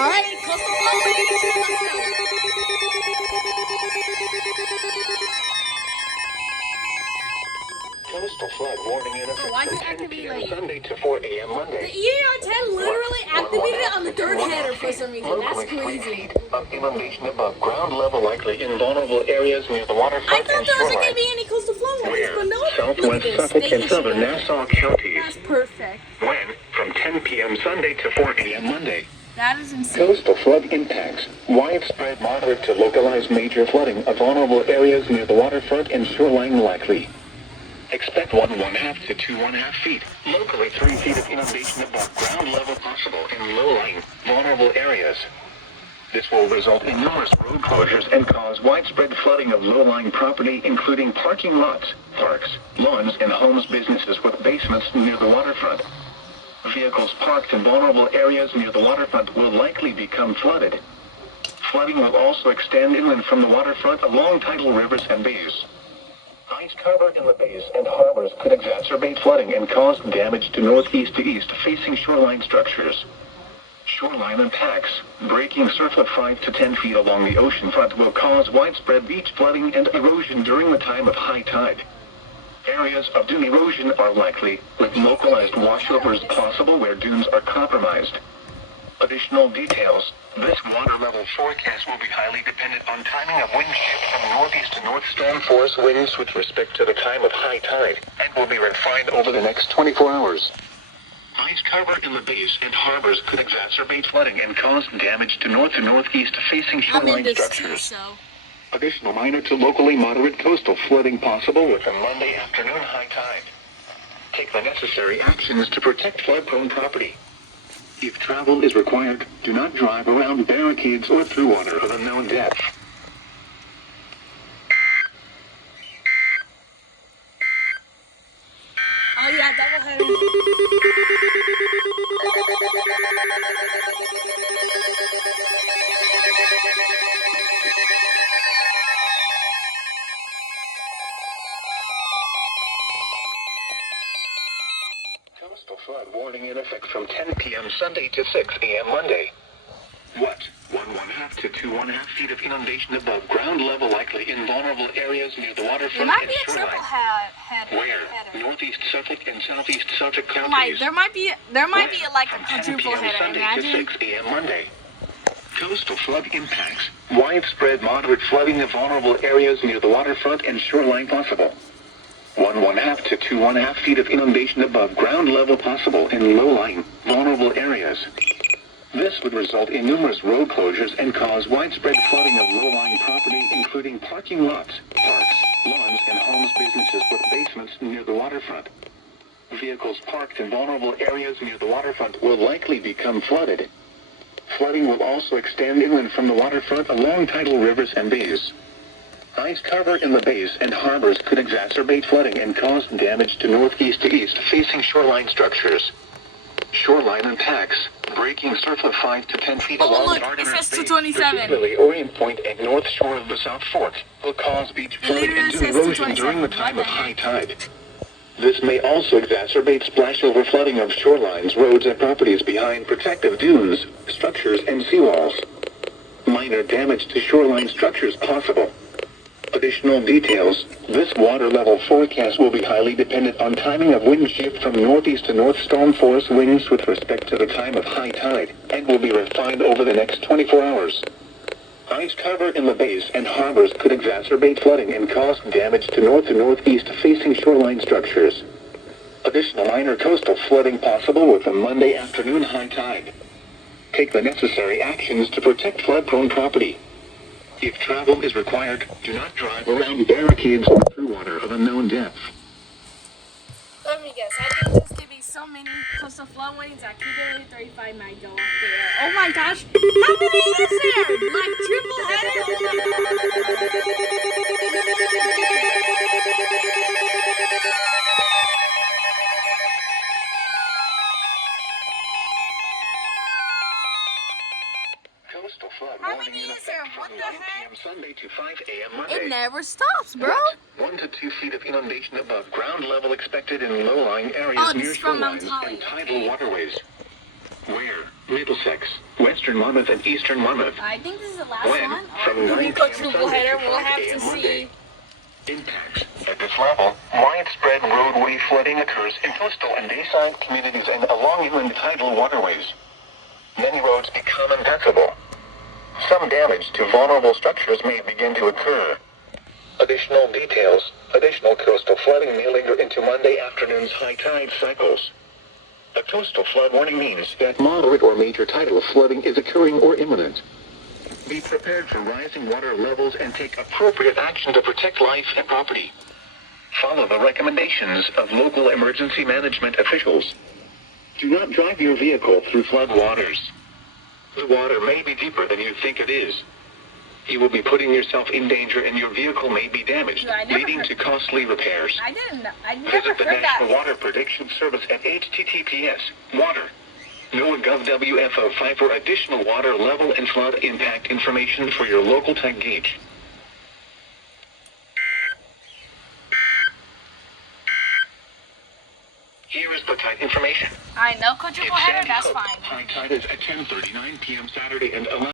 Alright, coastal flow prediction, let's go. Coastal flood warning in effect why'd from you 10 activate p.m. late? Sunday to 4 a.m. The Monday. EAR-10 literally activated it on the third header for some reason. That's Locally 3 crazy. feet of inundation above ground level likely in vulnerable areas near the I waterfront thought and there wasn't going shoreline. to be any coastal flow warnings, but no. Look at Southwest this. Suffolk They and southern issued it. Nassau counties. That's perfect. When? From 10 p.m. Sunday to 4 a.m. Monday. That is insane. Coastal flood impacts. Widespread moderate to localized major flooding of vulnerable areas near the waterfront and shoreline likely. Expect 1.5 to 2.5 feet. Locally 3 feet of inundation above ground level possible in low-lying, vulnerable areas. This will result in numerous road closures and cause widespread flooding of low-lying property, including parking lots, parks, lawns, and homes, businesses with basements near the waterfront. Vehicles parked in vulnerable areas near the waterfront will likely become flooded. Flooding will also extend inland from the waterfront along tidal rivers and bays. Ice cover in the bays and harbors could exacerbate flooding and cause damage to northeast to east facing shoreline structures. Shoreline impacts. Breaking surf of 5 to 10 feet along the ocean front will cause widespread beach flooding and erosion during the time of high tide. Areas of dune erosion are likely, with localized washovers possible where dunes are compromised. Additional details. This water level forecast will be highly dependent on timing of wind shift from northeast to north storm force winds with respect to the time of high tide, and will be refined over the next 24 hours. Ice cover in the bays and harbors could exacerbate flooding and cause damage to north and northeast facing I'm in shoreline this too, structures. so. Additional minor to locally moderate coastal flooding possible with a Monday afternoon high tide. Take the necessary actions to protect flood-prone property. If travel is required, do not drive around barricades or through water of unknown depth. Oh yeah, double header. Coastal flood warning in effect from 10 p.m. Sunday to 6 a.m. Monday. What? 1.5 to 2.5 feet of inundation above ground level likely in vulnerable areas near the There waterfront might and be a triple shoreline. header. Where? Northeast Suffolk and southeast Suffolk counties. Like, there might be like a From 10 quadruple p.m. header. Sunday Imagine. to 6 a.m. Monday. Coastal flood impacts. Widespread moderate flooding of vulnerable areas near the waterfront and shoreline possible. 1.5 to 2.5 feet of inundation above ground level possible in low-lying, vulnerable areas. This would result in numerous road closures and cause widespread flooding of low-lying property, including parking lots, parks, lawns, and homes, businesses with basements near the waterfront. Vehicles parked in vulnerable areas near the waterfront will likely become flooded. Flooding will also extend inland from the waterfront along tidal rivers and bays. Ice cover in the bays and harbors could exacerbate flooding and cause damage to northeast to east facing shoreline structures. Shoreline impacts. Breaking surf of 5 to 10 feet Oh, along look, it Artemis says Bay, 227. particularly Orient Point and north shore of the South Fork, will cause beach flooding literally and dune says erosion during the 227. time What of the high heck? tide. This may also exacerbate splashover flooding of shorelines, roads, and properties behind protective dunes, structures, and seawalls. Minor damage to shoreline structures possible. Additional details. This water level forecast will be highly dependent on timing of wind shift from northeast to north storm force winds with respect to the time of high tide, and will be refined over the next 24 hours. Ice cover in the bays and harbors could exacerbate flooding and cause damage to north and northeast facing shoreline structures. Additional minor coastal flooding possible with a Monday afternoon high tide. Take the necessary actions to protect flood-prone property. If travel is required, do not drive around barricades or through water of unknown depth. Let me guess. I think there's gonna be so many coastal flow warnings that KWO35 might go up there. Oh my gosh! How many is there? Like triple header? Coastal flood How warning many in is there? effect What from the 1 heck? p.m. Sunday to 5 a.m. Monday. It never stops, bro. 1 to 2 feet of inundation above ground level expected in low-lying areas Oh, this near is from Mount shorelines Holly, and tidal okay. waterways. Where? Middlesex, Western Monmouth and Eastern Monmouth. I think this is the last When? one. From 9 p.m. Quadruple Sunday header. to We'll 5 have a.m. to Monday. see. Impacts. At this level, widespread roadway flooding occurs in coastal and bayside communities and along inland tidal waterways. Many roads become impassable. Some damage to vulnerable structures may begin to occur. Additional details. Additional coastal flooding may linger into Monday afternoon's high tide cycles. A coastal flood warning means that moderate or major tidal flooding is occurring or imminent. Be prepared for rising water levels and take appropriate action to protect life and property. Follow the recommendations of local emergency management officials. Do not drive your vehicle through flood waters. The water may be deeper than you think it is. You will be putting yourself in danger and your vehicle may be damaged, leading to costly repairs. I didn't know. I never Visit the heard National that. Water Prediction Service at https://water. NOAA KWO35 for additional water level and flood impact information for your local tide gauge. Here is the tide information. I know quadruple It's header. Sandy That's Hook. fine. High tide is at 10:39 p.m. Saturday and 11.